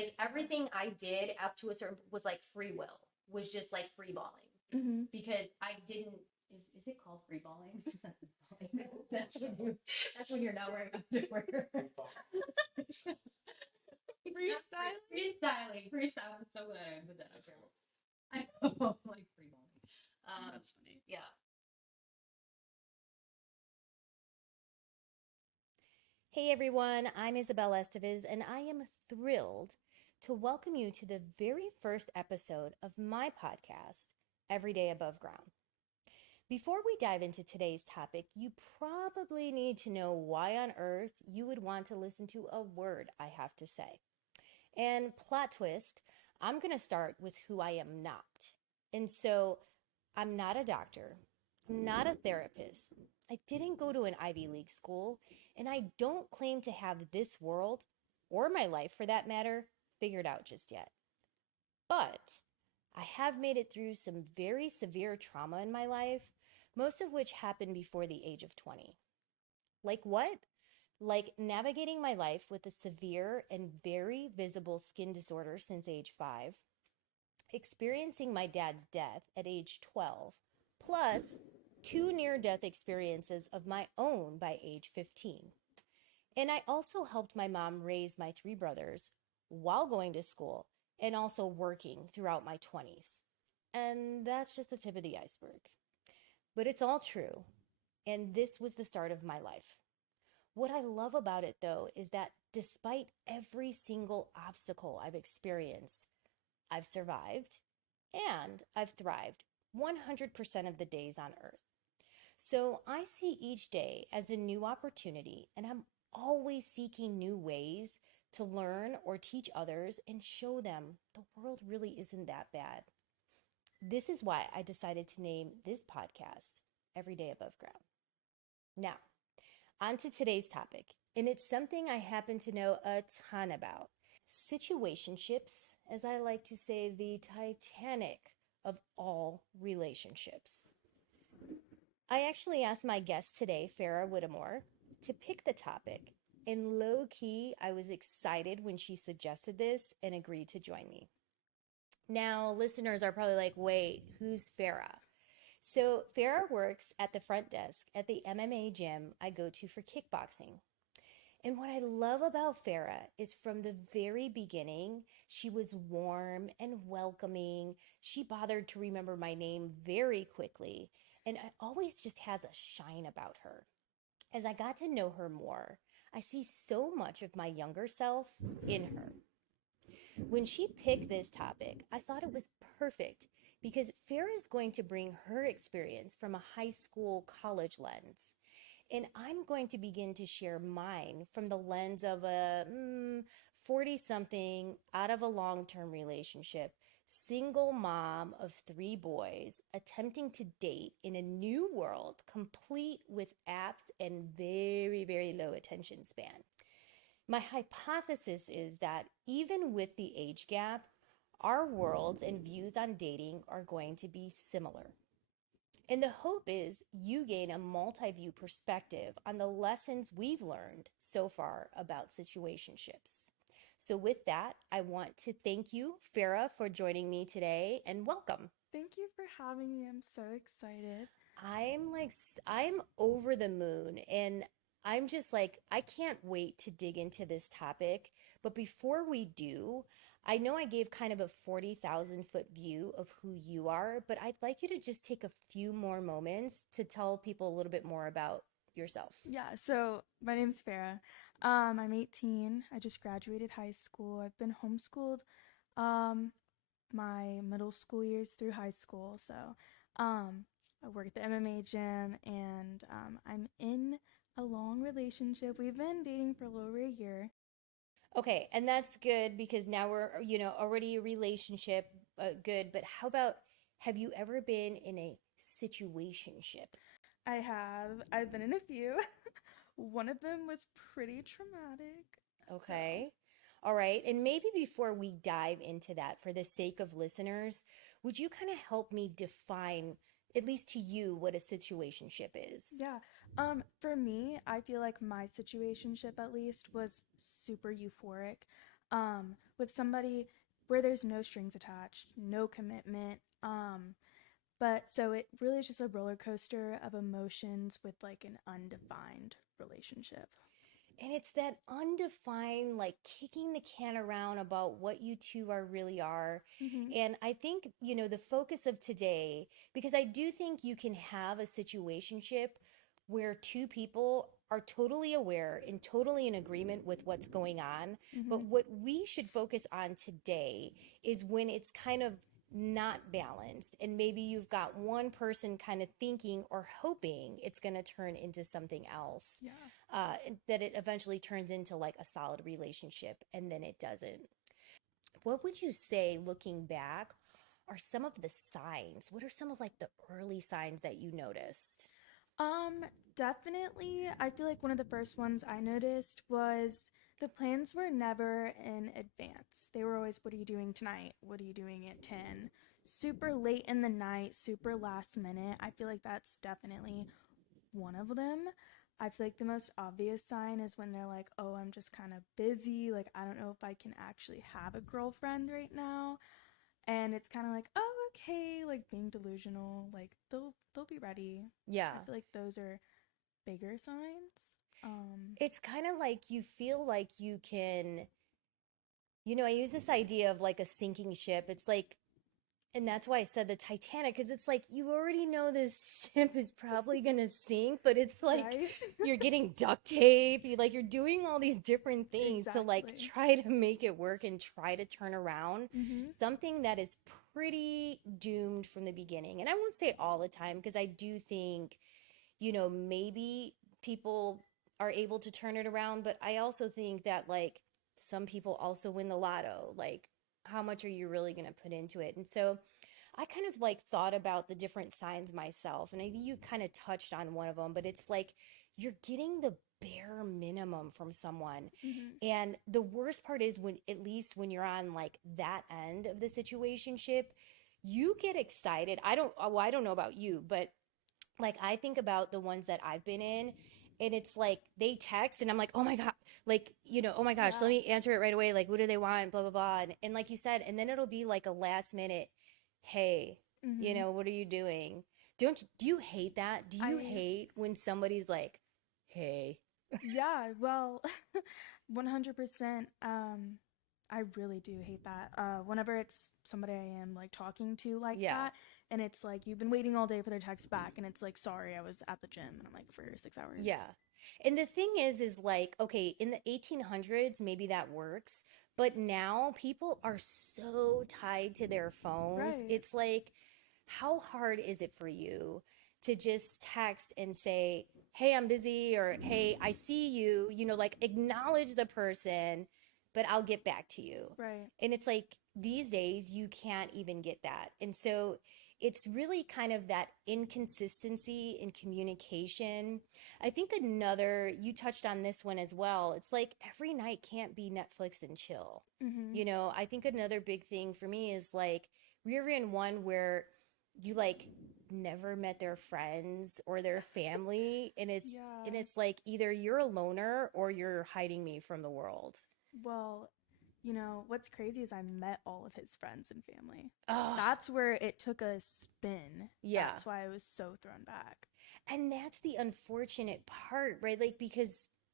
Like everything I did up to a certain was like free will, was just like free balling. Because I didn't. Is it called free balling? That's when you're not wearing underwear. Freestyling. I'm so glad I put that up there. I know, like free balling. That's funny. Yeah. Hey everyone, I'm Isabel Esteviz, and I am thrilled to welcome you to the very first episode of my podcast, Every Day Above Ground. Before we dive into today's topic, you probably need to know why on earth you would want to listen to a word I have to say. And plot twist, I'm going to start with who I am not. And so I'm not a doctor. I'm not a therapist. I didn't go to an Ivy League school, and I don't claim to have this world, or my life for that matter, figured out just yet. But I have made it through some very severe trauma in my life, most of which happened before the age of 20. Like what? Like navigating my life with a severe and very visible skin disorder since age 5, experiencing my dad's death at age 12, plus 2 near-death experiences of my own by age 15. And I also helped my mom raise my 3 brothers while going to school and also working throughout my 20s. And that's just the tip of the iceberg. But it's all true. And this was the start of my life. What I love about it, though, is that despite every single obstacle I've experienced, I've survived and I've thrived 100% of the days on Earth. So I see each day as a new opportunity, and I'm always seeking new ways to learn or teach others and show them the world really isn't that bad. This is why I decided to name this podcast Every Day Above Ground. Now, on to today's topic, and it's something I happen to know a ton about. Situationships, as I like to say, the Titanic of all relationships. I actually asked my guest today, Farrah Whittemore, to pick the topic, and low key, I was excited when she suggested this and agreed to join me. Now, listeners are probably like, wait, who's Farrah? So, Farrah works at the front desk at the MMA gym I go to for kickboxing. And what I love about Farrah is from the very beginning, she was warm and welcoming. She bothered to remember my name very quickly. And I always just has a shine about her. As I got to know her more, I see so much of my younger self in her. When she picked this topic, I thought it was perfect because Farrah is going to bring her experience from a high school college lens. And I'm going to begin to share mine from the lens of a 40 something out of a long term relationship, single mom of 3 boys, attempting to date in a new world, complete with apps and very, very low attention span. My hypothesis is that even with the age gap, our worlds and views on dating are going to be similar. And the hope is you gain a multi view perspective on the lessons we've learned so far about situationships. So, with that, I want to thank you, Farrah, for joining me today and welcome. Thank you for having me. I'm so excited. I'm over the moon and I'm just like, I can't wait to dig into this topic. But before we do, I know I gave kind of a 40,000-foot view of who you are, but I'd like you to just take a few more moments to tell people a little bit more about yourself. Yeah, so my name's Farrah. I'm 18. I just graduated high school. I've been homeschooled um, my middle school years through high school. So I work at the MMA gym and I'm in a long relationship. We've been dating for a little over a year. Okay, and that's good because now we're, already a relationship, good. But how about, have you ever been in a situationship? I have. I've been in a few. One of them was pretty traumatic. So, Okay. All right. And maybe before we dive into that, for the sake of listeners, would you kind of help me define, at least to you, what a situationship is? yeah. For me, I feel like my situationship at least was super euphoric. with somebody where there's no strings attached, no commitment. But so it really is just a roller coaster of emotions with like an undefined relationship. And it's that undefined, like kicking the can around about what you two are really are. Mm-hmm. And I think, the focus of today, because I do think you can have a situationship where two people are totally aware and totally in agreement with what's going on. Mm-hmm. But what we should focus on today is when it's kind of not balanced and maybe you've got one person kind of thinking or hoping it's going to turn into something else, that it eventually turns into like a solid relationship and then it doesn't. What would you say, looking back, are some of the signs? What are some of like the early signs that you noticed? Definitely. I feel like one of the first ones I noticed was the plans were never in advance. They were always, what are you doing tonight? What are you doing at 10? Super late in the night, super last minute. I feel like that's definitely one of them. I feel like the most obvious sign is when they're like, oh, I'm just kind of busy. Like, I don't know if I can actually have a girlfriend right now. And it's kind of like, oh, okay, like being delusional. Like, they'll be ready. Yeah. I feel like those are bigger signs. It's kind of like you feel like you can, I use this idea of like a sinking ship. It's like, and that's why I said the Titanic, because it's like you already know this ship is probably gonna sink, but it's like Right? you're getting duct tape, you're doing all these different things to like Exactly. try to make it work and try to turn around Mm-hmm. something that is pretty doomed from the beginning. And I won't say all the time, because I do think, maybe people are able to turn it around, but I also think that like some people also win the lotto. Like, how much are you really going to put into it? And so I kind of like thought about the different signs myself. And I think you kind of touched on one of them, but it's like you're getting the bare minimum from someone. Mm-hmm. And the worst part is when, at least when you're on like that end of the situationship, you get excited. I don't know about you, but like I think about the ones that I've been in, and it's like they text and I'm like, oh my God, like, oh my gosh, let me answer it right away. Like, what do they want? Blah, blah, blah. And like you said, and then it'll be like a last minute, hey, Mm-hmm. what are you doing? Do you hate that? Do you hate when somebody's like, hey? Yeah, well, 100%. I really do hate that. Whenever it's somebody I am like talking to like that, and it's like you've been waiting all day for their text back, and it's like, sorry, I was at the gym, and I'm like, for 6 hours. Yeah. And the thing is like, okay, in the 1800s, maybe that works. But now people are so tied to their phones. Right. It's like, how hard is it for you to just text and say, hey, I'm busy, or hey, I see you, like acknowledge the person, but I'll get back to you. Right. And it's like these days you can't even get that. And so it's really kind of that inconsistency in communication. I think you touched on this one as well. It's like every night can't be Netflix and chill. Mm-hmm. I think another big thing for me is like we're in one where you like never met their friends or their family, and it's like either you're a loner or you're hiding me from the world. Well, what's crazy is I met all of his friends and family. Oh, That's where it took a spin. yeah. That's why I was so thrown back. And that's the unfortunate part, right? Like, because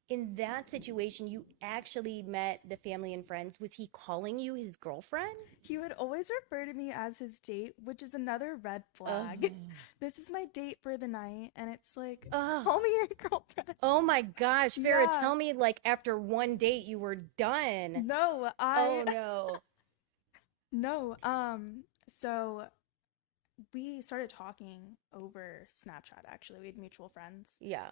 in that situation, you actually met the family and friends. Was he calling you his girlfriend? He would always refer to me as his date, which is another red flag. This is my date for the night, and it's like, call me your girlfriend. Oh my gosh, Farrah, tell me like after one date you were done. No, Oh no. No, so we started talking over Snapchat. Actually, we had mutual friends. Yeah.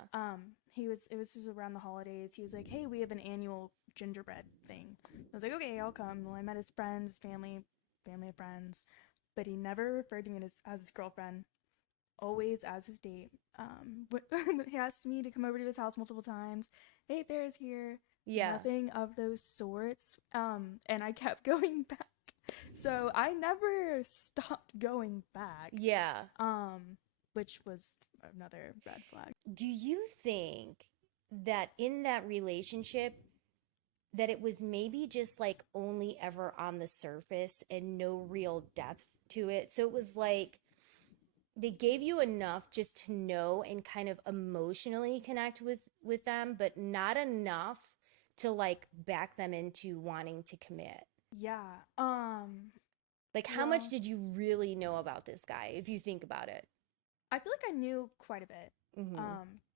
It was just around the holidays. He was like, hey, we have an annual gingerbread thing. I was like, okay, I'll come. Well, I met his friends, his family of friends, but he never referred to me as his girlfriend, always as his date. He asked me to come over to his house multiple times. Hey, Farrah's here. Yeah. Nothing of those sorts. And I kept going back. So I never stopped going back. Yeah. Which was another red flag. Do you think that in that relationship that it was maybe just like only ever on the surface and no real depth to it. So it was like they gave you enough just to know and kind of emotionally connect with them, but not enough to like back them into wanting to commit. Yeah. Like, how much did you really know about this guy, if you think about it? I feel like I knew quite a bit. Mm-hmm.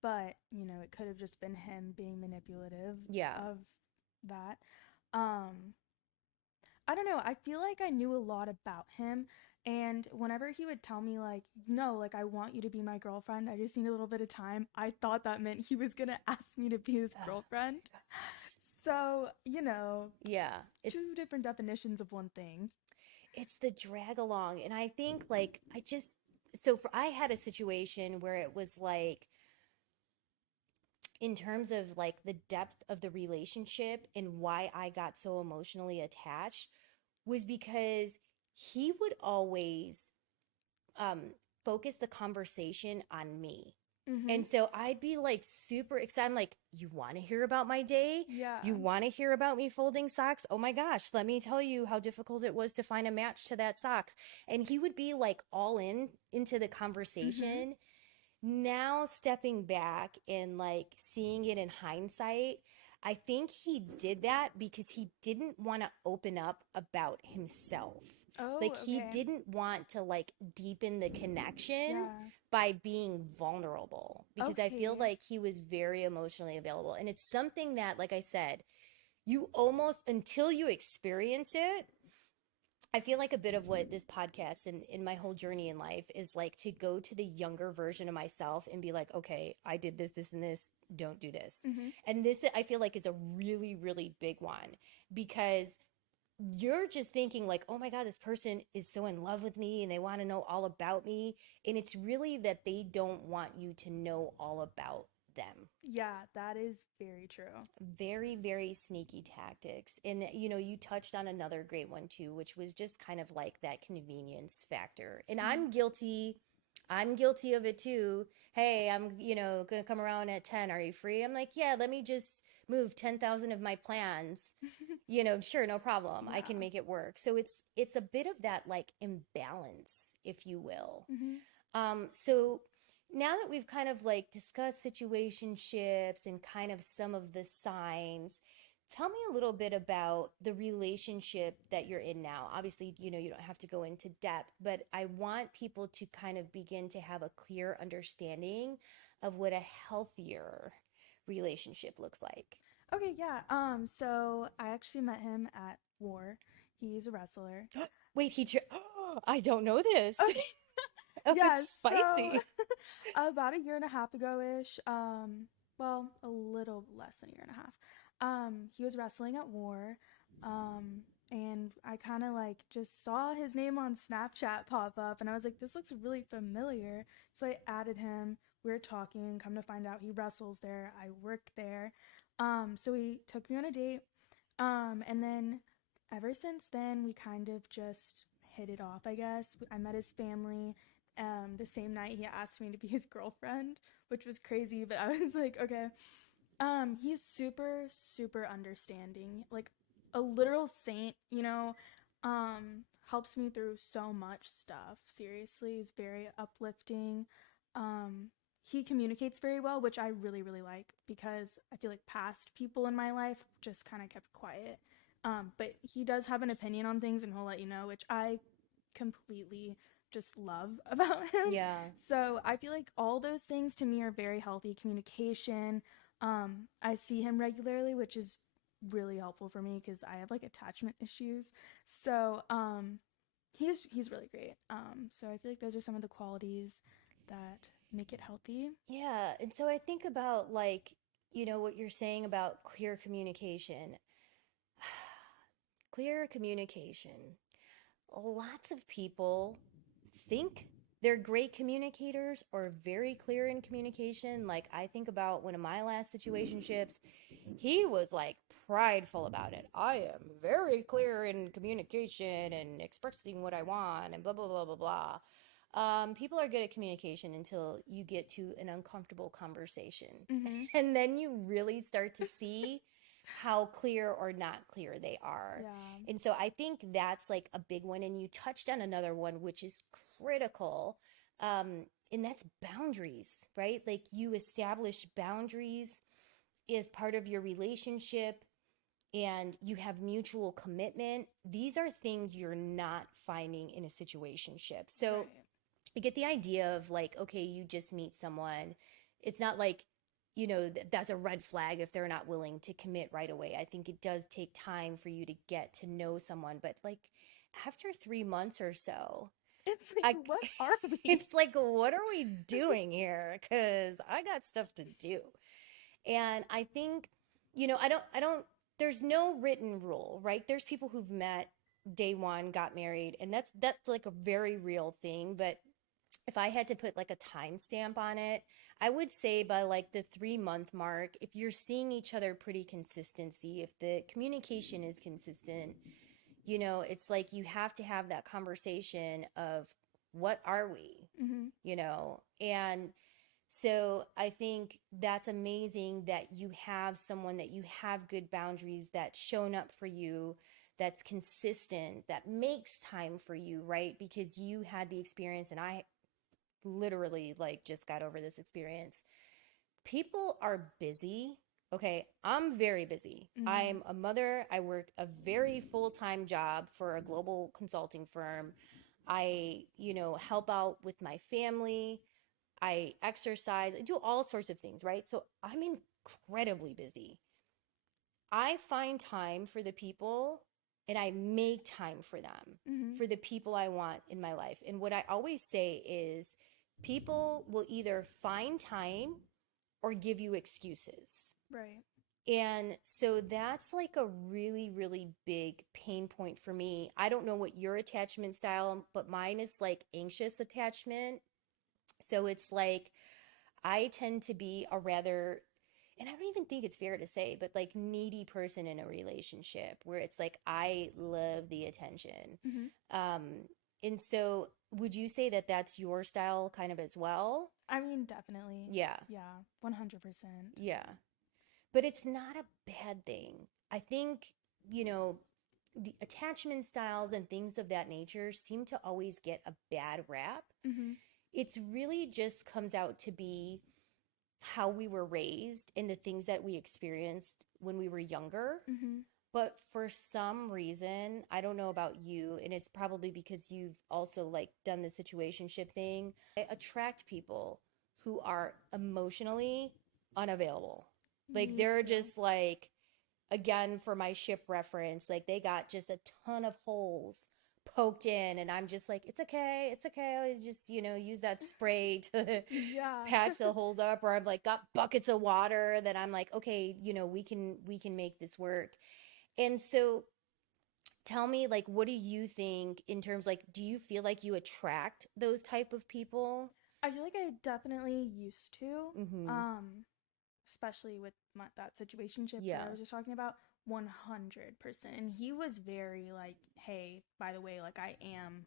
But, you know, it could have just been him being manipulative Yeah. of that. I don't know. I feel like I knew a lot about him. And whenever he would tell me, like, no, like, I want you to be my girlfriend, I just need a little bit of time, I thought that meant he was going to ask me to be his girlfriend. So, you know, Yeah. It's two different definitions of one thing. it's the drag along. And I think like I had a situation where it was like, in terms of like the depth of the relationship and why I got so emotionally attached was because he would always focus the conversation on me. Mm-hmm. And so I'd be like super excited. I'm like, you want to hear about my day? Yeah. You want to hear about me folding socks? Oh my gosh, let me tell you how difficult it was to find a match to that socks. And he would be like all into the conversation. Mm-hmm. Now stepping back and like seeing it in hindsight, I think he did that because he didn't want to open up about himself. Oh, like he okay. didn't want to like deepen the connection Yeah. by being vulnerable, because I feel Okay. like he was very emotionally available. And it's something that, like I said, you almost, until you experience it, I feel like a bit of what this podcast and in my whole journey in life is like to go to the younger version of myself and be like, okay, I did this, this, and this. Don't do this. Mm-hmm. And this, I feel like, is a really, really big one, because you're just thinking like, oh my God, this person is so in love with me and they want to know all about me. And it's really that they don't want you to know all about them. Yeah, that is very true. Very, very sneaky tactics. And, you know, you touched on another great one too, which was just kind of like that convenience factor. And I'm guilty of it too. Hey, I'm, going to come around at 10. Are you free? I'm like, yeah, let me just move 10,000 of my plans. Sure, no problem. Yeah. I can make it work. So it's a bit of that like imbalance, if you will. Mm-hmm. So now that we've kind of like discussed situationships and kind of some of the signs, tell me a little bit about the relationship that you're in now. Obviously, you don't have to go into depth, but I want people to kind of begin to have a clear understanding of what a healthier relationship looks like. Okay, yeah. So I actually met him at war. He's a wrestler. Wait, I don't know this. Okay. Oh, yeah, it's spicy. So about a year and a half ago-ish, well, a little less than a year and a half, he was wrestling at war, and I kind of like just saw his name on Snapchat pop up, and I was like, this looks really familiar. So I added him. We were talking. Come to find out, he wrestles there. I work there. So he took me on a date, and then ever since then, we kind of just hit it off, I guess. I met his family. The same night he asked me to be his girlfriend, which was crazy, but I was like, okay. He's super, super understanding, like a literal saint, helps me through so much stuff. Seriously, he's very uplifting. He communicates very well, which I really, really like, because I feel like past people in my life just kind of kept quiet. But he does have an opinion on things and he'll let you know, which I completely just love about him. Yeah. So I feel like all those things to me are very healthy. Communication. I see him regularly, which is really helpful for me because I have like attachment issues. So he's really great. So I feel like those are some of the qualities that make it healthy. Yeah. And so I think about like, what you're saying about clear communication. Clear communication. Lots of people think they're great communicators or very clear in communication. Like I think about one of my last situationships, he was like prideful about it. I am very clear in communication and expressing what I want and blah, blah, blah, blah, blah. People are good at communication until you get to an uncomfortable conversation. Mm-hmm. And then you really start to see how clear or not clear they are. Yeah. And so I think that's like a big one. And you touched on another one, which is critical. And that's boundaries, right? Like you establish boundaries as part of your relationship and you have mutual commitment. These are things you're not finding in a situationship. So Right. I get the idea of like, okay, you just meet someone. It's not like, that's a red flag if they're not willing to commit right away. I think it does take time for you to get to know someone. But like after 3 months or so, It's like, what are we? it's like, what are we doing here? Because I got stuff to do. And I think, there's no written rule, right? There's people who've met day one, got married, and that's like a very real thing. But if I had to put like a timestamp on it, I would say by like the 3-month mark, if you're seeing each other pretty consistency, if the communication is consistent, it's like you have to have that conversation of what are we, and so I think that's amazing that you have someone that you have good boundaries, that's shown up for you, that's consistent, that makes time for you, right? Because you had the experience and I literally like just got over this experience. People are busy. Okay, I'm very busy. I'm a mother. I work a very full-time job for a global consulting firm. I, help out with my family. I exercise, I do all sorts of things, right? So I'm incredibly busy. I find time for the people and I make time for them, for the people I want in my life. And what I always say is people will either find time or give you excuses. Right. And so that's like a really, really big pain point for me. I don't know what your attachment style, but mine is like anxious attachment. So it's like I tend to be a rather, and I don't even think it's fair to say, but like needy person in a relationship where it's like I love the attention. And so would you say that that's your style kind of as well? I mean, definitely. Yeah. Yeah, 100%. Yeah. But it's not a bad thing. I think, the attachment styles and things of that nature seem to always get a bad rap. It's really just comes out to be how we were raised and the things that we experienced when we were younger. But for some reason, I don't know about you, and it's probably because you've also like done the situationship thing. I attract people who are emotionally unavailable. Like they're just like, again, for my ship reference, like they got just a ton of holes poked in and I'm just like, it's okay. I'll just, use that spray to patch the holes up, or I'm like got buckets of water that I'm like, okay, we can make this work. And so tell me, like, what do you think in terms, like, do you feel like you attract those type of people? I feel like I definitely used to, especially with that situationship that I was just talking about, 100%. And he was very like, hey, by the way, like I am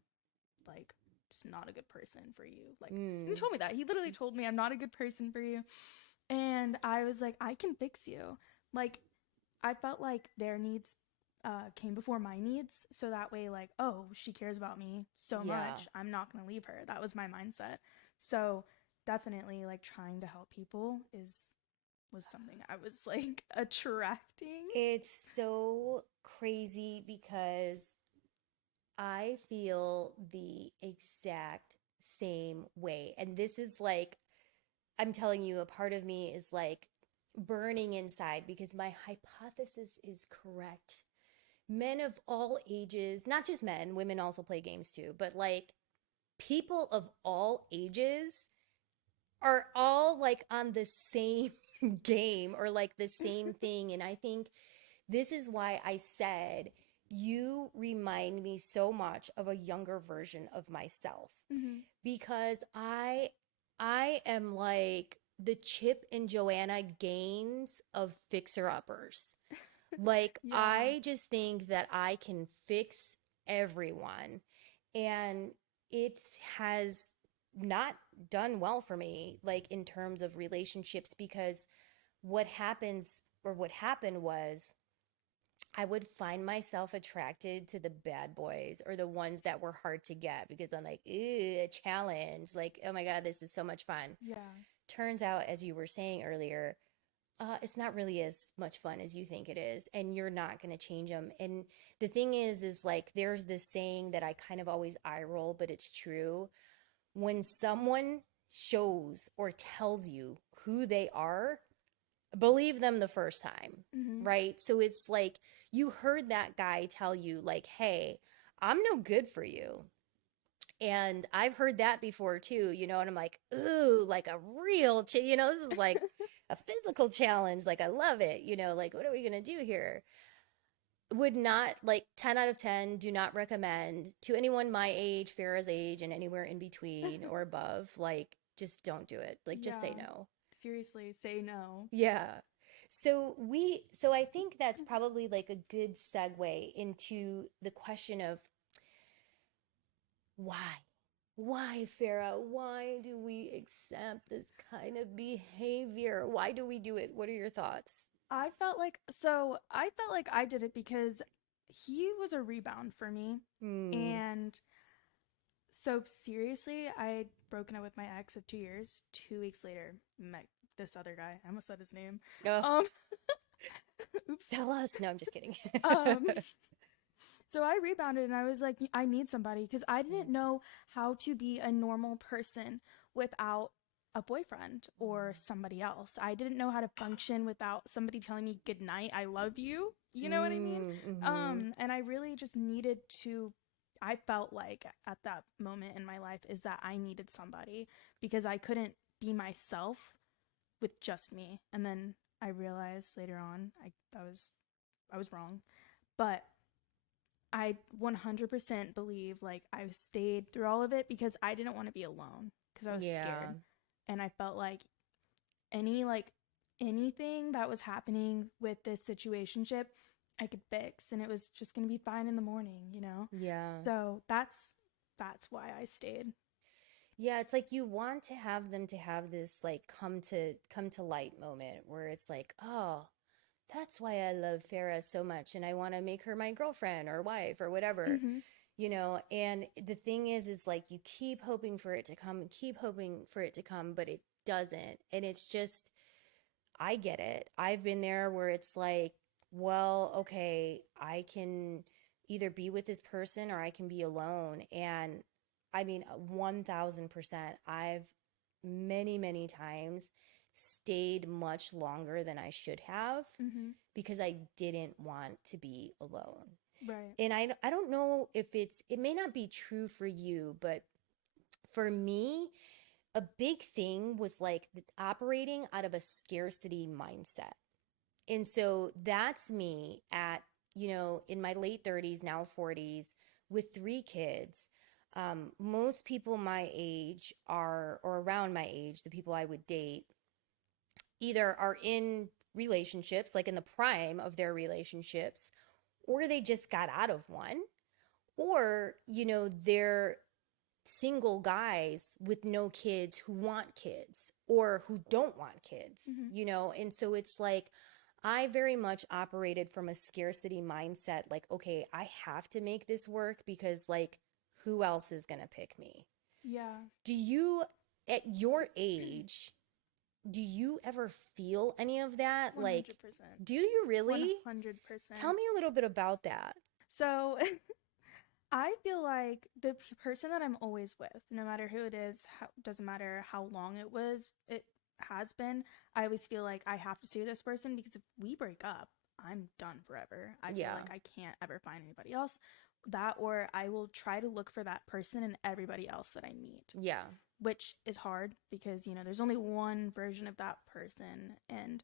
like just not a good person for you. Like he told me that. He literally told me I'm not a good person for you. And I was like, I can fix you. Like I felt like their needs came before my needs. So that way, like, oh, she cares about me so much. I'm not going to leave her. That was my mindset. So definitely like trying to help people was something I was like attracting. It's so crazy because I feel the exact same way. And this is like, I'm telling you, a part of me is like burning inside because my hypothesis is correct. Men of all ages, not just men, women also play games too, but like people of all ages are all like on the same game or like the same thing. And I think this is why I said you remind me so much of a younger version of myself, because I am like the Chip and Joanna Gaines of fixer-uppers. Like I just think that I can fix everyone, and it has not done well for me, like in terms of relationships, because what happened was I would find myself attracted to the bad boys or the ones that were hard to get because I'm like, ooh, a challenge. Like, oh my God, this is so much fun. Yeah. Turns out, as you were saying earlier, it's not really as much fun as you think it is, and you're not going to change them. And the thing is like, there's this saying that I kind of always eye roll, but it's true. When someone shows or tells you who they are, believe them the first time, right? So it's like you heard that guy tell you, like, hey, I'm no good for you. And I've heard that before too, and I'm like, ooh, like a real, this is like a physical challenge. Like, I love it, like, what are we going to do here? Would not, like, 10 out of 10, do not recommend to anyone my age, Farrah's age, and anywhere in between or above. Like, just don't do it. Like, just say no. Seriously, say no. Yeah. So I think that's probably like a good segue into the question of why? Why, Farrah? Why do we accept this kind of behavior? Why do we do it? What are your thoughts? I felt like I did it because he was a rebound for me. And so seriously, I had broken up with my ex of 2 years. 2 weeks later, met this other guy. I almost said his name. Oh. Oops. Tell us. No, I'm just kidding. So I rebounded and I was like, I need somebody, because I didn't know how to be a normal person without a boyfriend or somebody else. I didn't know how to function without somebody telling me good night, I love you. You know what I mean? And I really just needed to, I felt like at that moment in my life is that I needed somebody, because I couldn't be myself with just me. And then I realized later on I was wrong. But I 100% believe, like, I stayed through all of it because I didn't want to be alone, because I was scared. And I felt like anything that was happening with this situationship, I could fix, and it was just going to be fine in the morning, Yeah. So that's why I stayed. Yeah, it's like you want to have them to have this, like, come to light moment where it's like, oh, that's why I love Farrah so much, and I want to make her my girlfriend or wife or whatever, and the thing is like, you keep hoping for it to come, but it doesn't. And it's just, I get it. I've been there where it's like, well, okay, I can either be with this person or I can be alone. And I mean, 1000%, I've many times stayed much longer than I should have because I didn't want to be alone. Right. And I don't know if it may not be true for you, but for me, a big thing was like operating out of a scarcity mindset. And so that's me at, in my late 30s, now 40s, with 3 kids. Most people my age or around my age, the people I would date, either are in relationships, like in the prime of their relationships, or they just got out of one, or, they're single guys with no kids who want kids or who don't want kids, and so it's like, I very much operated from a scarcity mindset, like, okay, I have to make this work because, like, who else is going to pick me? Yeah. Do you, at your age, do you ever feel any of that? 100%. Like, do you really? 100%. Tell me a little bit about that. So I feel like the person that I'm always with, no matter who it is, doesn't matter how long it has been, I always feel like I have to stay with this person, because if we break up, I'm done forever. I feel like I can't ever find anybody else. That, or I will try to look for that person in everybody else that I meet. Yeah. Which is hard because, there's only one version of that person. And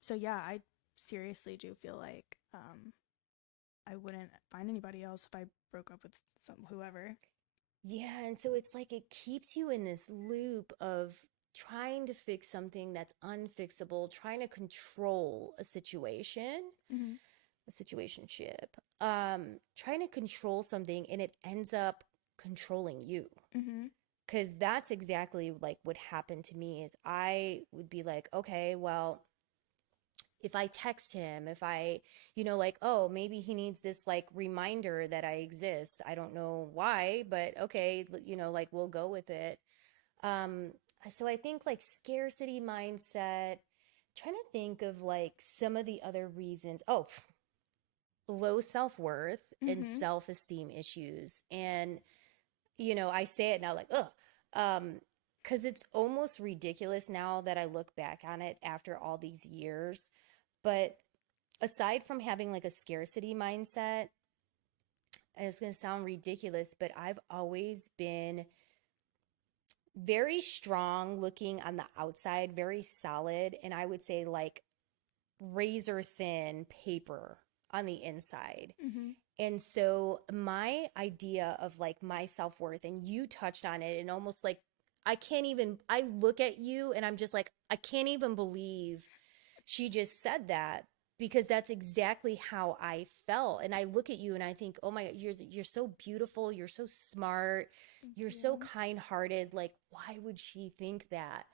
so yeah, I seriously do feel like I wouldn't find anybody else if I broke up with whoever. Yeah, and so it's like it keeps you in this loop of trying to fix something that's unfixable, trying to control a situation, a situationship, trying to control something, and it ends up controlling you. Because that's exactly like what happened to me. Is I would be like, okay, well, if I text him, if I, like, oh, maybe he needs this like reminder that I exist. I don't know why, but okay, like we'll go with it. Um, so I think like scarcity mindset, trying to think of like some of the other reasons. Oh, low self-worth and Mm-hmm. self-esteem issues. And, I say it now like, ugh, because it's almost ridiculous now that I look back on it after all these years. But aside from having like a scarcity mindset, and it's going to sound ridiculous, but I've always been very strong looking on the outside, very solid, and I would say like razor thin paper on the inside. Mm-hmm. And so my idea of like my self-worth, and you touched on it, and almost like I look at you and I'm just like, I can't even believe she just said that, because that's exactly how I felt. And I look at you and I think, oh my God, you're so beautiful, you're so smart, you're so kind-hearted. Like, why would she think that?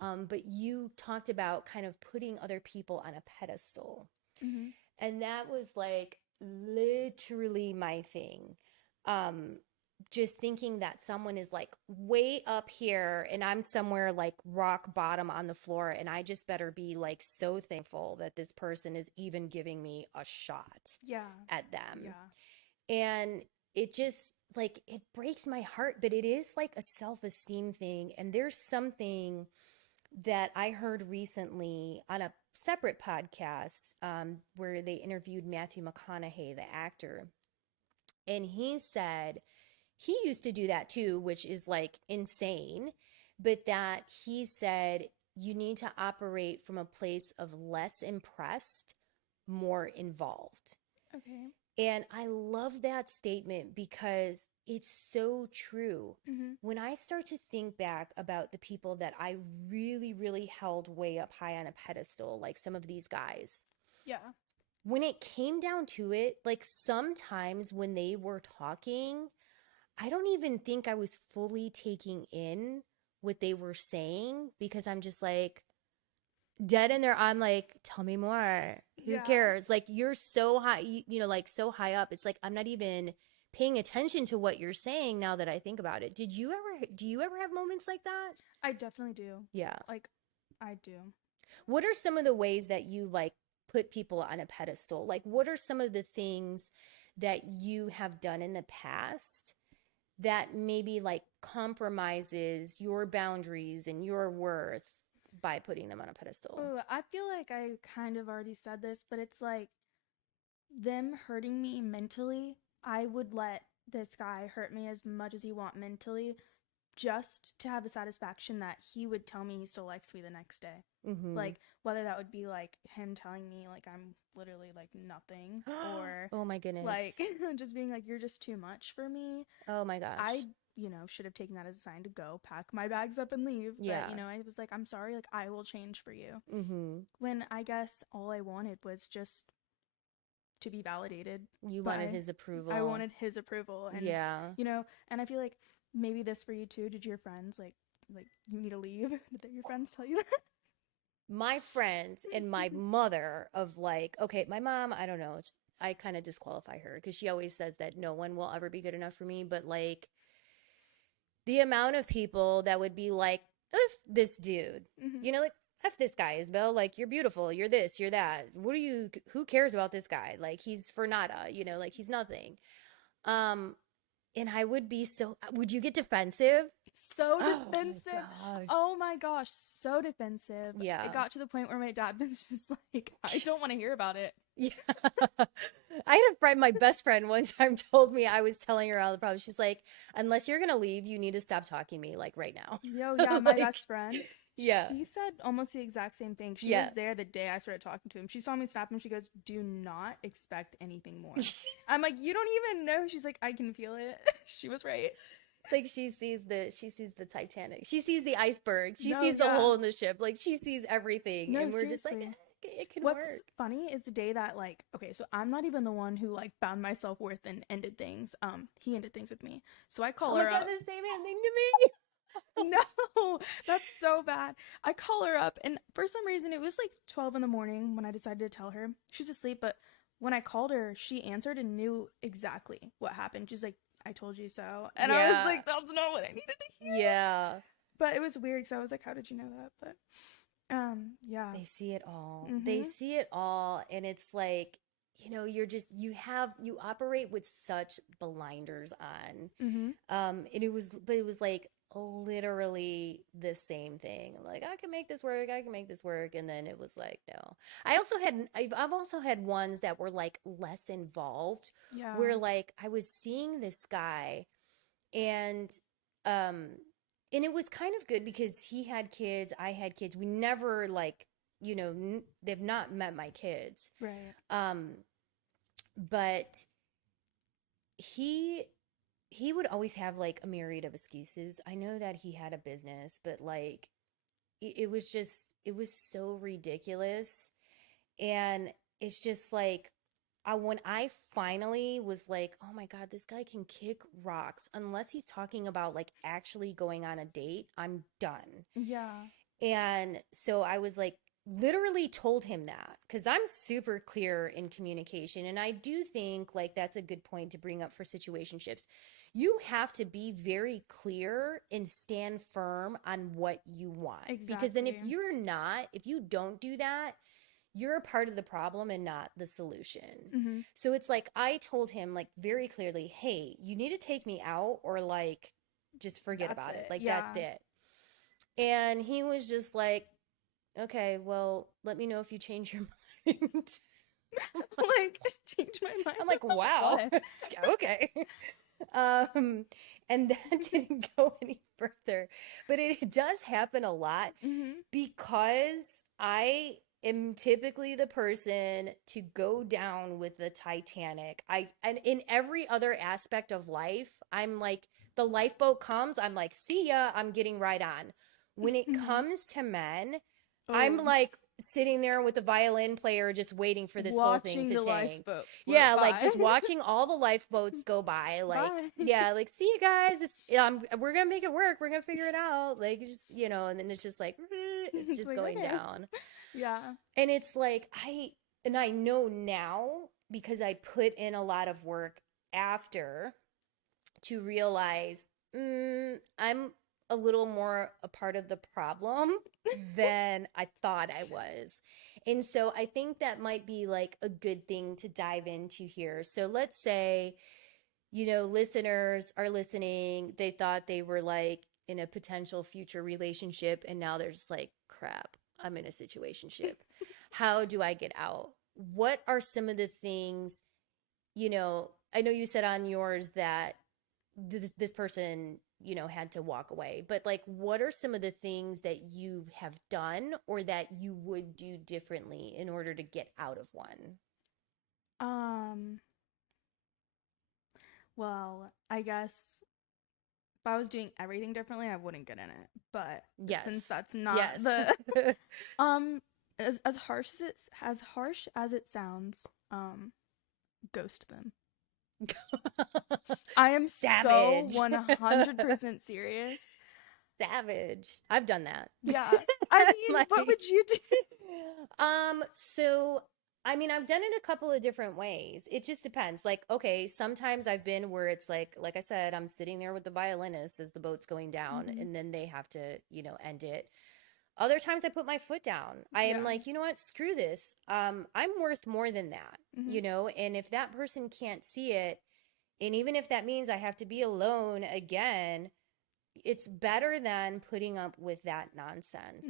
But you talked about kind of putting other people on a pedestal. Mm-hmm. And that was like literally my thing. Just thinking that someone is like way up here and I'm somewhere like rock bottom on the floor, and I just better be like so thankful that this person is even giving me a shot at them. Yeah. And it just like, it breaks my heart, but it is like a self-esteem thing. And there's something that I heard recently on a separate podcast where they interviewed Matthew McConaughey, the actor. And he said he used to do that too, which is like insane, but that he said you need to operate from a place of less impressed, more involved. Okay. And I love that statement because it's so true. Mm-hmm. When I start to think back about the people that I really, really held way up high on a pedestal, like some of these guys. Yeah. When it came down to it, like sometimes when they were talking, I don't even think I was fully taking in what they were saying, because I'm just like dead in there. I'm like, tell me more. Who cares? Like, you're so high, like so high up. It's like, I'm not even paying attention to what you're saying now that I think about it. Do you ever have moments like that? I definitely do. Yeah. Like, I do. What are some of the ways that you like put people on a pedestal? Like, what are some of the things that you have done in the past that maybe like compromises your boundaries and your worth by putting them on a pedestal? Ooh, I feel like I kind of already said this, but it's like them hurting me mentally. I would let this guy hurt me as much as he want mentally, just to have the satisfaction that he would tell me he still likes me the next day. Mm-hmm. Like, whether that would be like him telling me like I'm literally like nothing, or oh my goodness, like just being like, you're just too much for me. Oh my gosh. I should have taken that as a sign to go pack my bags up and leave. Yeah. But, I was like, I'm sorry, like, I will change for you. Mm-hmm. When I guess all I wanted was just to be validated. You wanted his approval. I wanted his approval. And, and I feel like maybe this for you too. Did your friends, like you need to leave? Did your friends tell you that? My friends and my mother of like, okay, my mom, I don't know. I kind of disqualify her because she always says that no one will ever be good enough for me. But like, the amount of people that would be like, F this dude, like, F this guy, Isabel, like, you're beautiful, you're this, you're that. Who cares about this guy? Like, he's for nada, like, he's nothing. And I would be would you get defensive? So defensive. Oh my gosh, so defensive. Yeah. It got to the point where my dad was just like, I don't want to hear about it. Yeah. I had a friend, my best friend one time told me, I was telling her all the problems. She's like, unless you're going to leave, you need to stop talking to me like right now. Yo, yeah, my best friend. Yeah. She said almost the exact same thing. She was there the day I started talking to him. She saw me snap him. She goes, do not expect anything more. I'm like, you don't even know. She's like, I can feel it. She was right. Like, she sees the Titanic. She sees the iceberg. She sees the hole in the ship. Like, she sees everything. No, and we're seriously. just like, it can work. What's funny is the day that, like, okay, so I'm not even the one who, like, found my self-worth and ended things. He ended things with me. So I call her up. Oh my God, the same thing to me. No, that's so bad. I call her up, and for some reason, it was like 12 in the morning when I decided to tell her. She was asleep, but when I called her, she answered and knew exactly what happened. She's like, I told you so. And I was Yeah. like, that's not what I needed to hear. Yeah. But it was weird because I was like, how did you know that? But yeah. They see it all. Mhm. They see it all. And it's like, you know, you operate with such blinders on. Mhm. And it was like literally the same thing. Like, I can make this work. I can make this work. And then it was like, no. I've also had ones that were like less involved, Yeah. where like I was seeing this guy, and it was kind of good because he had kids, I had kids. We never like, you know, they've not met my kids. Right. But he would always have like a myriad of excuses. I know that he had a business, but like it was so ridiculous. And it's just like, when I finally was like, oh my God, this guy can kick rocks. Unless he's talking about like actually going on a date, I'm done. Yeah. And so I was like, literally told him that, because I'm super clear in communication. And I do think like that's a good point to bring up for situationships. You have to be very clear and stand firm on what you want. Exactly. Because then if you don't do that, you're a part of the problem and not the solution. Mhm. So it's like, I told him like very clearly, hey, you need to take me out, or like just forget about it. Like, Yeah. that's it. And he was just like, okay, well, let me know if you change your mind. Like, change my mind. I'm like, wow. Okay. And that didn't go any further. But it does happen a lot, because I am typically the person to go down with the Titanic. And in every other aspect of life, I'm like, the lifeboat comes, I'm like, see ya, I'm getting right on. When it comes to men, I'm like sitting there with the violin player, just waiting for this whole thing to tank. Yeah, like just watching all the lifeboats go by. Like, yeah, like, see you guys. We're gonna make it work. We're gonna figure it out. Like, just, you know, and then it's just like, it's just like, going okay. down. Yeah. And it's like, I know now, because I put in a lot of work after to realize I'm a little more a part of the problem than I thought I was. And so I think that might be like a good thing to dive into here. So let's say, you know, listeners are listening, they thought they were like in a potential future relationship, and now they're just like, crap, I'm in a situationship. How do I get out? What are some of the things, you know, I know you said on yours that this person, you know, had to walk away, but like, what are some of the things that you have done or that you would do differently in order to get out of one? Well, I guess if I was doing everything differently, I wouldn't get in it. But since that's not the as harsh as it sounds, ghost them. I am savage. So 100% serious. Savage. I've done that. Yeah. I mean, like, what would you do? So I mean, I've done it a couple of different ways. It just depends. Like, okay, sometimes I've been where it's like I said, I'm sitting there with the violinist as the boat's going down, and then they have to, you know, end it. Other times I put my foot down. I am like, you know what? Screw this. I'm worth more than that, you know? And if that person can't see it, and even if that means I have to be alone again, it's better than putting up with that nonsense.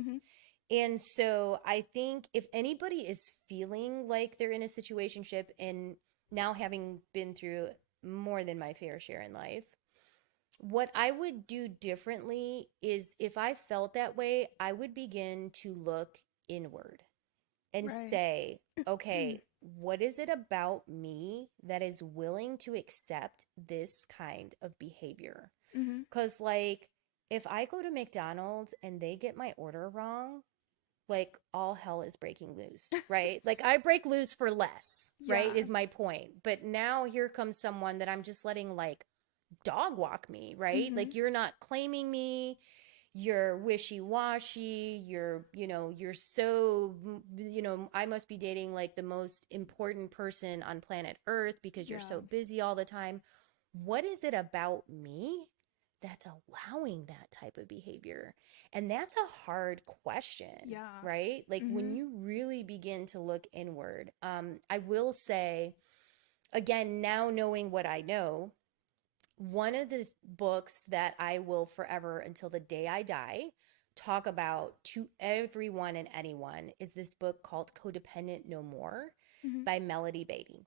And so I think if anybody is feeling like they're in a situationship, and now having been through more than my fair share in life, what I would do differently is, if I felt that way, I would begin to look inward and say, okay, what is it about me that is willing to accept this kind of behavior? Because like, if I go to McDonald's and they get my order wrong, like, all hell is breaking loose, right? Like, I break loose for less, right? Is my point. But now here comes someone that I'm just letting like dog walk me, right? Like, you're not claiming me. You're wishy-washy. You're so, I must be dating like the most important person on planet Earth because you're so busy all the time. What is it about me that's allowing that type of behavior? And that's a hard question, right? Like, when you really begin to look inward, I will say, again, now knowing what I know, one of the books that I will forever, until the day I die, talk about to everyone and anyone is this book called Codependent No More by Melody Beattie.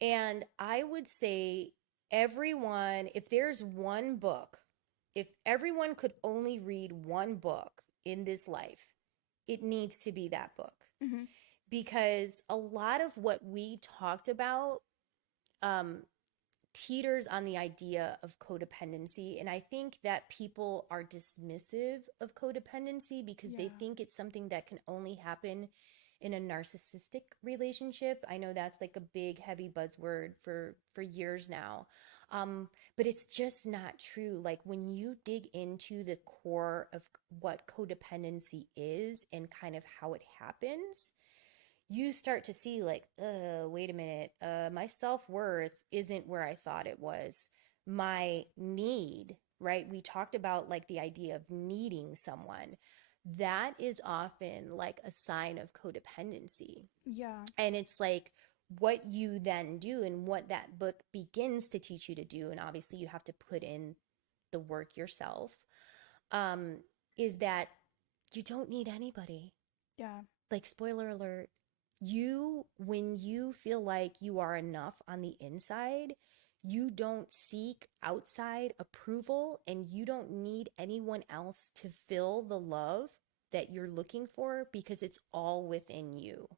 And I would say, everyone, if there's one book, if everyone could only read one book in this life, it needs to be that book. Because a lot of what we talked about teeters on the idea of codependency. And I think that people are dismissive of codependency because they think it's something that can only happen in a narcissistic relationship. I know that's like a big, heavy buzzword for years now. But it's just not true. Like, when you dig into the core of what codependency is and kind of how it happens, you start to see like, wait a minute, my self-worth isn't where I thought it was. My need, right? We talked about like the idea of needing someone. That is often like a sign of codependency. Yeah. And it's like what you then do and what that book begins to teach you to do, and obviously you have to put in the work yourself, is that you don't need anybody. Yeah. Like, spoiler alert, when you feel like you are enough on the inside, you don't seek outside approval, and you don't need anyone else to fill the love that you're looking for, because it's all within you.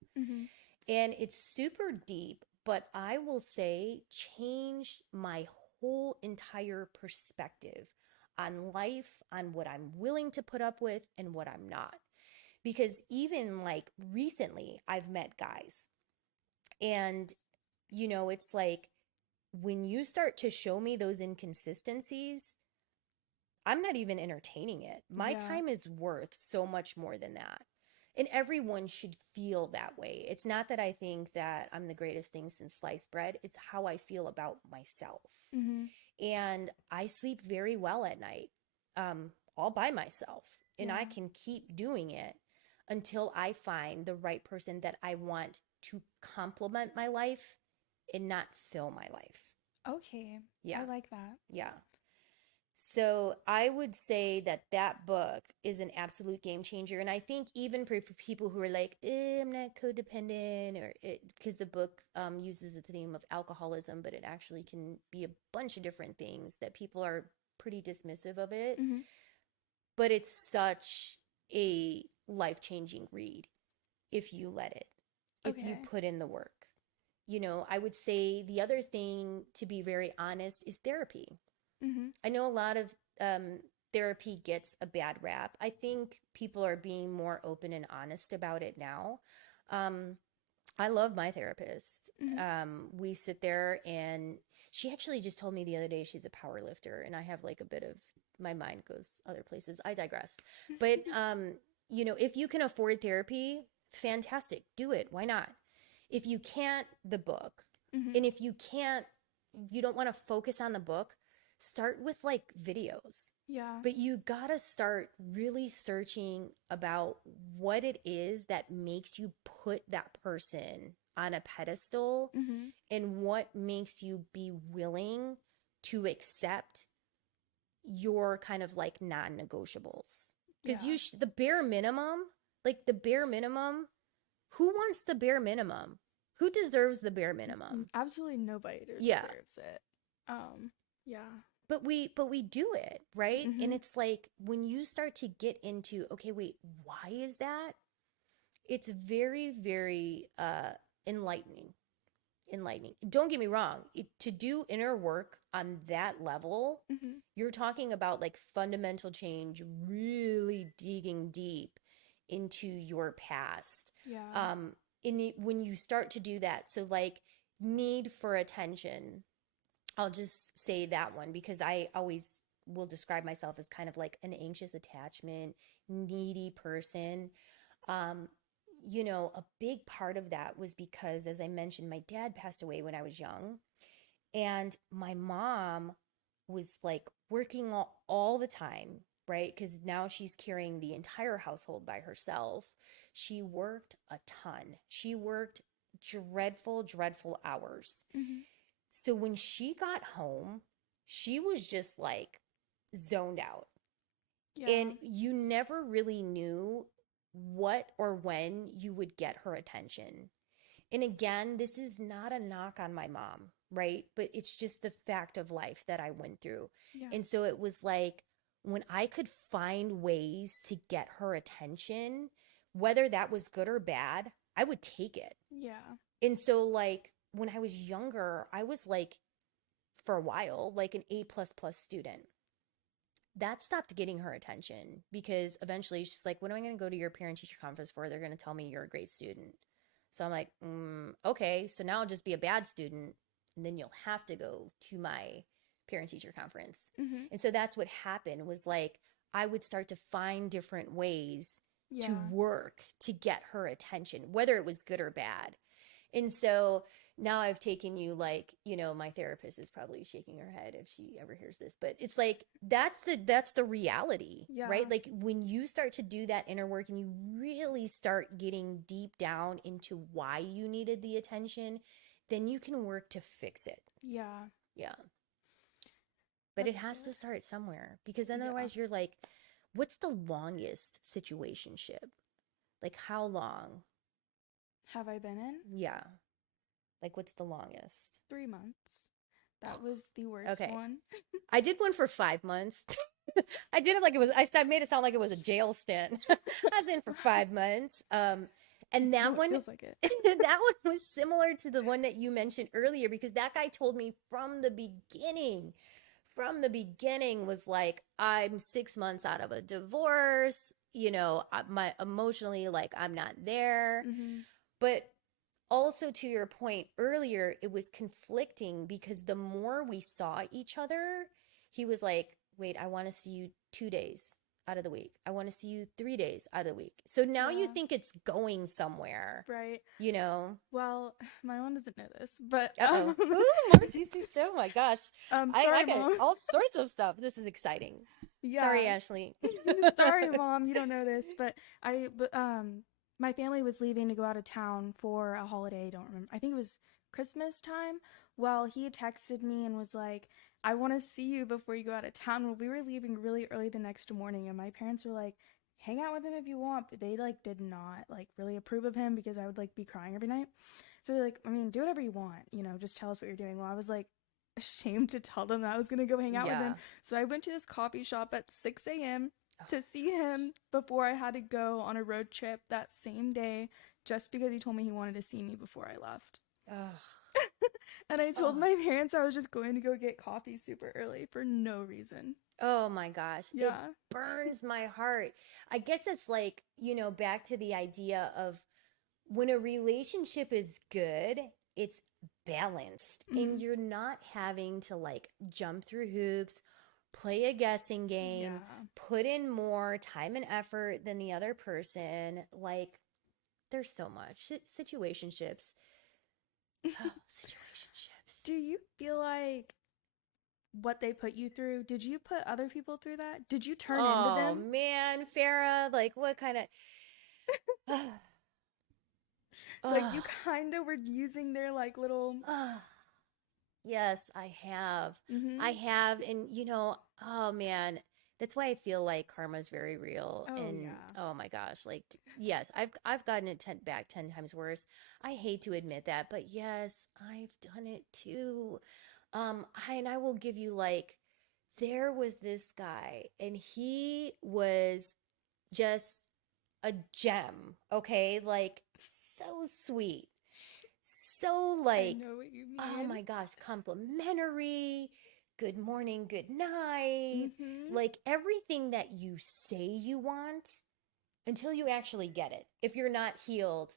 And it's super deep, but I will say changed my whole entire perspective on life, on what I'm willing to put up with and what I'm not. Because even like recently, I've met guys, and it's like, when you start to show me those inconsistencies, I'm not even entertaining it. My time is worth so much more than that. And everyone should feel that way. It's not that I think that I'm the greatest thing since sliced bread. It's how I feel about myself. And I sleep very well at night, all by myself. And I can keep doing it until I find the right person that I want to complement my life and not fill my life. Okay. Yeah. I like that. Yeah. So I would say that book is an absolute game changer. And I think even for people who are like, I'm not codependent, because the book uses the theme of alcoholism, but it actually can be a bunch of different things, that people are pretty dismissive of it. But it's such a life-changing read if you let it, if you put in the work. I would say the other thing, to be very honest, is therapy. I know a lot of therapy gets a bad rap. I think people are being more open and honest about it now. I love my therapist. We sit there, and she actually just told me the other day she's a power lifter, and I have like a bit of, my mind goes other places. I digress. But, if you can afford therapy, fantastic. Do it. Why not? If you can't, the book. And if you don't want to focus on the book, start with like videos. Yeah. But you gotta start really searching about what it is that makes you put that person on a pedestal, and what makes you be willing to accept your kind of like non-negotiables. Because the bare minimum, who wants the bare minimum? Who deserves the bare minimum? Absolutely nobody deserves it. Yeah. But we do it, right? And it's like, when you start to get into, okay, wait, why is that? It's very, very enlightening. Don't get me wrong. To do inner work on that level, you're talking about like fundamental change, really digging deep into your past. Yeah. When you start to do that, so like need for attention, I'll just say that one because I always will describe myself as kind of like an anxious attachment, needy person. Um, a big part of that was because, as I mentioned, my dad passed away when I was young, and my mom was like working all the time, right? Because now she's carrying the entire household by herself. She worked a ton. She worked dreadful, dreadful hours. Mm-hmm. So when she got home, she was just like zoned out. Yeah. And you never really knew what or when you would get her attention. And again, this is not a knock on my mom, right? But it's just the fact of life that I went through. Yeah. And so it was like when I could find ways to get her attention, whether that was good or bad, I would take it. Yeah. And so like when I was younger, I was like for a while like an A++ student. That stopped getting her attention because eventually she's like, what am I going to go to your parent teacher conference for? They're going to tell me you're a great student. So I'm like, okay, so now I'll just be a bad student and then you'll have to go to my parent teacher conference. Mm-hmm. And so that's what happened was like, I would start to find different ways to work to get her attention, whether it was good or bad. And so now I've taken you like, my therapist is probably shaking her head if she ever hears this, but it's like, that's the reality, right? Like when you start to do that inner work and you really start getting deep down into why you needed the attention, then you can work to fix it. Yeah. Yeah. But it has to start somewhere because otherwise you're like, what's the longest situationship? Like how long? Have I been in? Yeah. Like what's the longest? 3 months. That was the worst one. I did one for 5 months. I did it like it was, I made it sound like it was a jail stint. I was in for 5 months. And that one, feels like it. that one was similar to the one that you mentioned earlier because that guy told me from the beginning was like, I'm 6 months out of a divorce, my emotionally, like I'm not there. Mm-hmm. But also to your point earlier, it was conflicting because the more we saw each other, he was like, wait, I want to see you 2 days out of the week. I want to see you 3 days out of the week. So now you think it's going somewhere. Right. Well, my mom doesn't know this, but Ooh, more juicy stuff. Oh my gosh. Sorry, I got Mom. all sorts of stuff. This is exciting. Yeah. Sorry, Ashley. Sorry, Mom, you don't know this, but my family was leaving to go out of town for a holiday. I don't remember. I think it was Christmas time. Well, he texted me and was like, I want to see you before you go out of town. Well, we were leaving really early the next morning, and my parents were like, hang out with him if you want, but they like did not like really approve of him because I would like be crying every night. So they're like, I mean, do whatever you want, just tell us what you're doing. Well, I was like ashamed to tell them that I was gonna go hang out with him. So I went to this coffee shop at 6 a.m. to see him before I had to go on a road trip that same day, just because he told me he wanted to see me before I left. And I told my parents I was just going to go get coffee super early for no reason. Oh my gosh. Yeah. It burns my heart. I guess it's like, back to the idea of when a relationship is good, it's balanced and you're not having to like jump through hoops, play a guessing game, put in more time and effort than the other person. Like there's so much situationships. Situationships. Do you feel like what they put you through, did you put other people through that? Did you turn into them? Oh man, Farrah, like what kind of like you kind of were using their like little Yes, I have. Mm-hmm. I have, and oh man, that's why I feel like karma is very real. Oh my gosh, like yes, I've gotten it back 10 times worse. I hate to admit that, but yes, I've done it too. I will give you like, there was this guy, and he was just a gem. Okay, like so sweet, so like, I know what you mean. oh my gosh, complimentary. Good morning, good night. Mm-hmm. Like everything that you say you want until you actually get it. If you're not healed,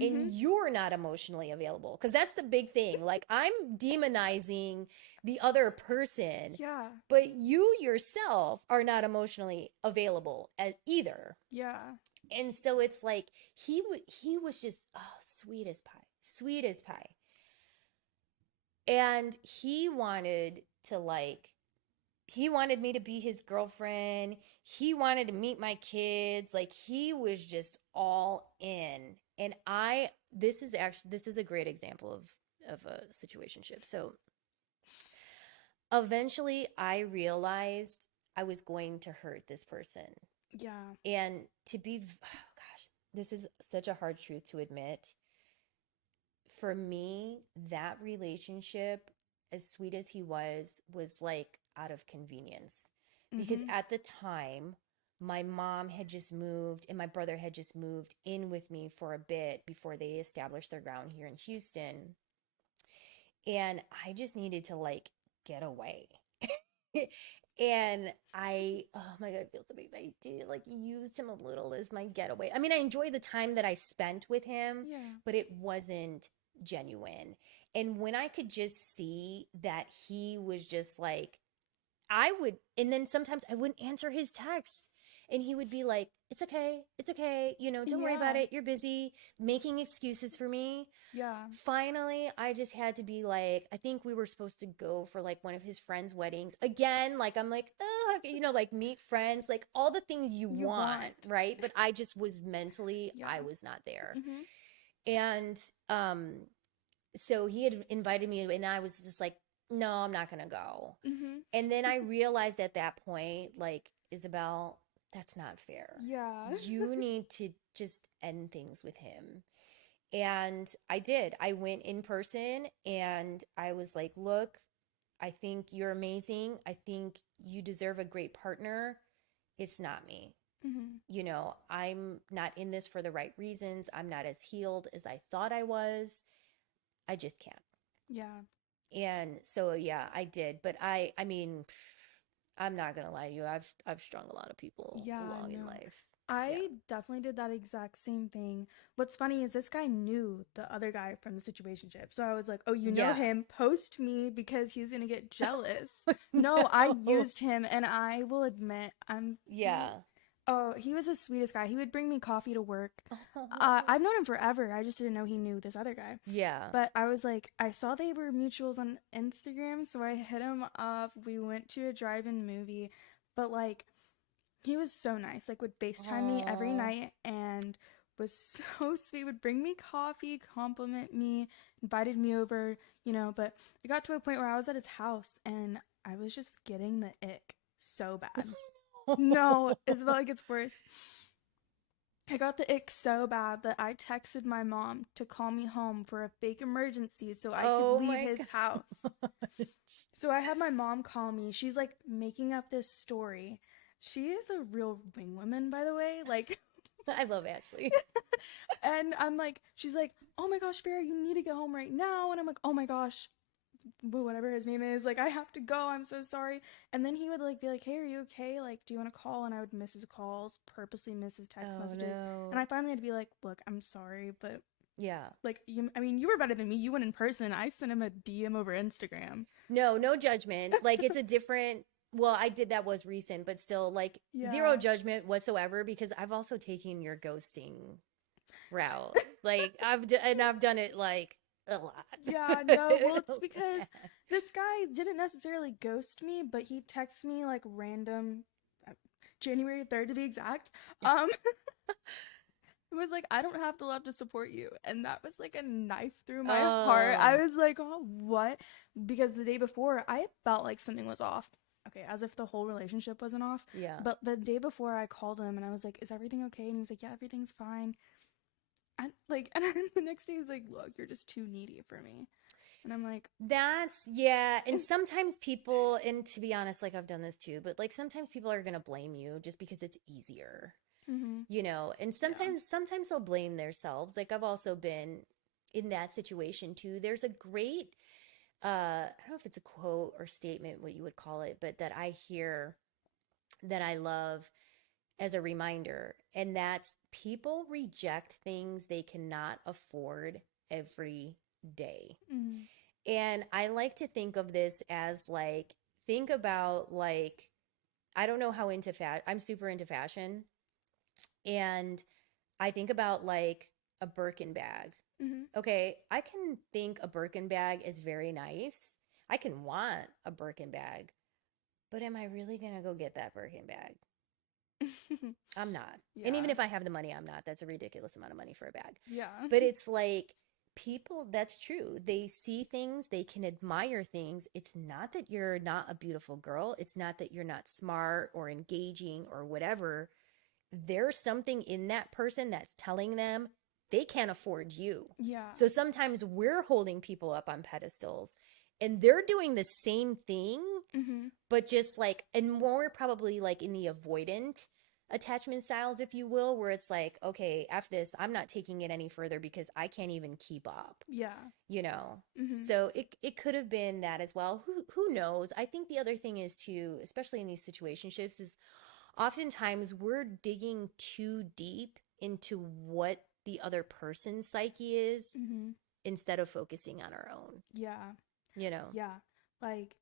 and you're not emotionally available. Because that's the big thing. Like, I'm demonizing the other person. Yeah. But you yourself are not emotionally available either. Yeah. And so it's like he was just sweet as pie. Sweet as pie. And he wanted me to be his girlfriend. He wanted to meet my kids. Like, he was just all in. And this is a great example of a situationship. So eventually I realized I was going to hurt this person. Yeah. And this is such a hard truth to admit. For me, that relationship, as sweet as he was like out of convenience. Because at the time, my mom had just moved and my brother had just moved in with me for a bit before they established their ground here in Houston. And I just needed to like get away. And oh my God, I feel so bad. I did like used him a little as my getaway. I mean, I enjoyed the time that I spent with him, but it wasn't genuine. And when I could just see that he was just like, and then sometimes I wouldn't answer his texts. And he would be like, it's okay. Don't worry about it. You're busy, making excuses for me. Yeah. Finally, I just had to be like, I think we were supposed to go for like one of his friends' weddings. Again, like, I'm like, like meet friends, like all the things you want, right? But I just was mentally, I was not there. And so he had invited me and I was just like, no, I'm not going to go. And then I realized at that point, like, Isabel, that's not fair. Yeah. You need to just end things with him. And I did. I went in person and I was like, look, I think you're amazing. I think you deserve a great partner. It's not me. I'm not in this for the right reasons. I'm not as healed as I thought I was. I just can't. Yeah. And so, yeah, I did. But I mean, I'm not going to lie to you. I've strung a lot of people along in life. I definitely did that exact same thing. What's funny is this guy knew the other guy from the situationship. So I was like, oh, you know him, post me because he's going to get jealous. No, I used him and I will admit Oh, he was the sweetest guy. He would bring me coffee to work. I've known him forever. I just didn't know he knew this other guy. Yeah. But I was like, I saw they were mutuals on Instagram, so I hit him up. We went to a drive-in movie. But, like, he was so nice. Like, would FaceTime me every night and was so sweet. Would bring me coffee, compliment me, invited me over, But it got to a point where I was at his house, and I was just getting the ick so bad. No, Isabel, it gets worse. I got the ick so bad that I texted my mom to call me home for a fake emergency so I could leave his house. So I had my mom call me. She's like making up this story. She is a real wingwoman, by the way. Like, I love Ashley. And I'm like, she's like, oh my gosh, Farrah, you need to get home right now. And I'm like, oh my gosh, whatever his name is, like, I have to go, I'm so sorry. And then he would like be like, hey, are you okay, like, do you want to call? And I would miss his calls, purposely miss his text messages. And I finally had to be like, look, I'm sorry, but like, you were better than me. You went in person. I sent him a DM over Instagram. No judgment. Like, it's a different I did, that was recent, but still, like, zero judgment whatsoever, because I've also taken your ghosting route. Like, I've done it like a lot. Yeah, no, well, it's because this guy didn't necessarily ghost me, but he texted me like random, January 3rd to be exact. It was like, I don't have the love to support you. And that was like a knife through my heart. I was like, oh, what? Because the day before, I felt like something was off. Okay, as if the whole relationship wasn't off. Yeah. But the day before, I called him and I was like, is everything okay? And he was like, yeah, everything's fine. And then the next day he's like, look, you're just too needy for me. And I'm like, and sometimes people, and to be honest, like, I've done this too, but like, sometimes people are gonna blame you just because it's easier, and sometimes they'll blame themselves. Like, I've also been in that situation too. There's a great I don't know if it's a quote or statement, what you would call it, but that I hear that I love, as a reminder, and that's people reject things they cannot afford every day. Mm-hmm. And I like to think of this as like, think about like, I don't know how into I'm super into fashion. And I think about like a Birkin bag. Mm-hmm. Okay, I can think a Birkin bag is very nice. I can want a Birkin bag, but am I really going to go get that Birkin bag? I'm not. And even Yeah. if I have the money, I'm not. That's a ridiculous amount of money for a bag. Yeah. But it's like people, that's true. They see things, they can admire things. It's not that you're not a beautiful girl. It's not that you're not smart or engaging or whatever. There's something in that person that's telling them they can't afford you. Yeah. So sometimes we're holding people up on pedestals and they're doing the same thing, Mm-hmm. but just like, and more probably like in the avoidant attachment styles, if you will, where it's like, okay, after this, I'm not taking it any further because I can't even keep up, Yeah. you know? Mm-hmm. So it could have been that as well. Who knows? I think the other thing is too, especially in these situationships, is oftentimes we're digging too deep into what the other person's psyche is Mm-hmm. instead of focusing on our own, Yeah. you know? Yeah. Like,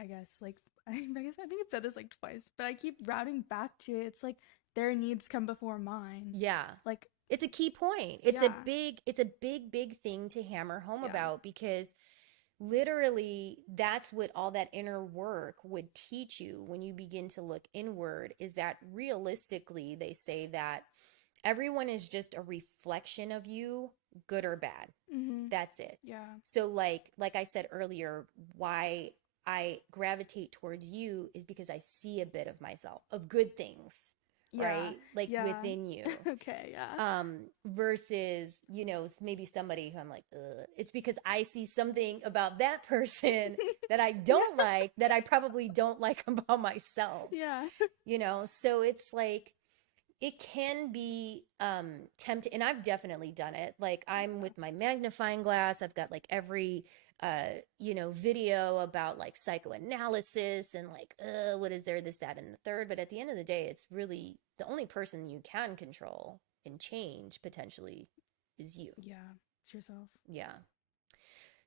I guess, like, I guess I think I've said this like twice, but I keep routing back to it's like their needs come before mine. Yeah. Like, It's a key point. It's Yeah. a big thing to hammer home Yeah. about, because literally that's what all that inner work would teach you when you begin to look inward, is that realistically they say that everyone is just a reflection of you, good or bad. mm-hmm. That's it. Yeah. So like I said earlier, why I gravitate towards you is because I see a bit of myself, of good things, Yeah. right? Like Yeah. within you. Okay. Yeah. Versus, you know, maybe somebody who I'm like, ugh. It's because I see something about that person that I don't like, that I probably don't like about myself, Yeah. you know? So it's like, it can be tempting, and I've definitely done it. Like, I'm with my magnifying glass, I've got like every you know, video about like psychoanalysis and like what is there, this, that, and the third. But at the end of the day, it's really the only person you can control and change potentially is you. Yeah. It's yourself. Yeah.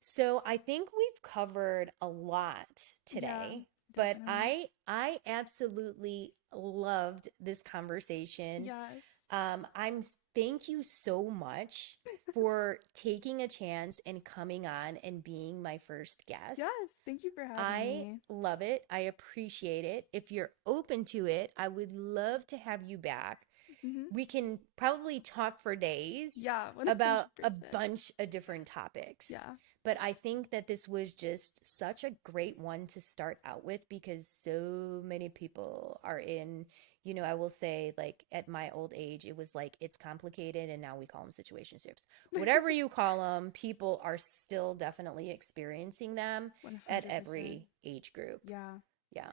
So I think we've covered a lot today, but definitely. I absolutely loved this conversation. Yes. Thank you so much for taking a chance and coming on and being my first guest. Yes. Thank you for having I me. love it. I appreciate it. If you're open to it, I would love to have you back. Mm-hmm. We can probably talk for days Yeah. about a 100%. bunch of different topics. Yeah. But I think that this was just such a great one to start out with, because so many people are in, you know, I will say, like, at my old age, it was like, it's complicated, and now we call them situationships. Whatever you call them, people are still definitely experiencing them 100%. at every age group. Yeah. Yeah.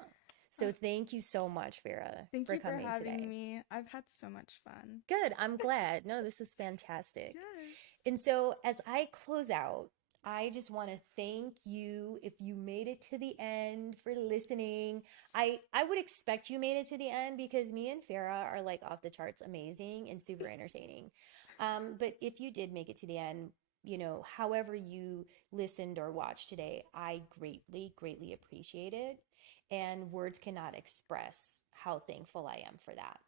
So thank you so much, Farrah, Thank for you for coming having today. me. I've had so much fun. Good. I'm glad. No, this is fantastic. Yes. And so as I close out, I just want to thank you if you made it to the end, for listening. I would expect you made it to the end, because me and Farrah are like off the charts amazing and super entertaining. But if you did make it to the end, you know, however you listened or watched today, I greatly, greatly appreciate it. And words cannot express how thankful I am for that.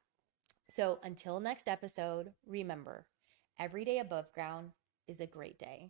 So until next episode, remember, every day above ground is a great day.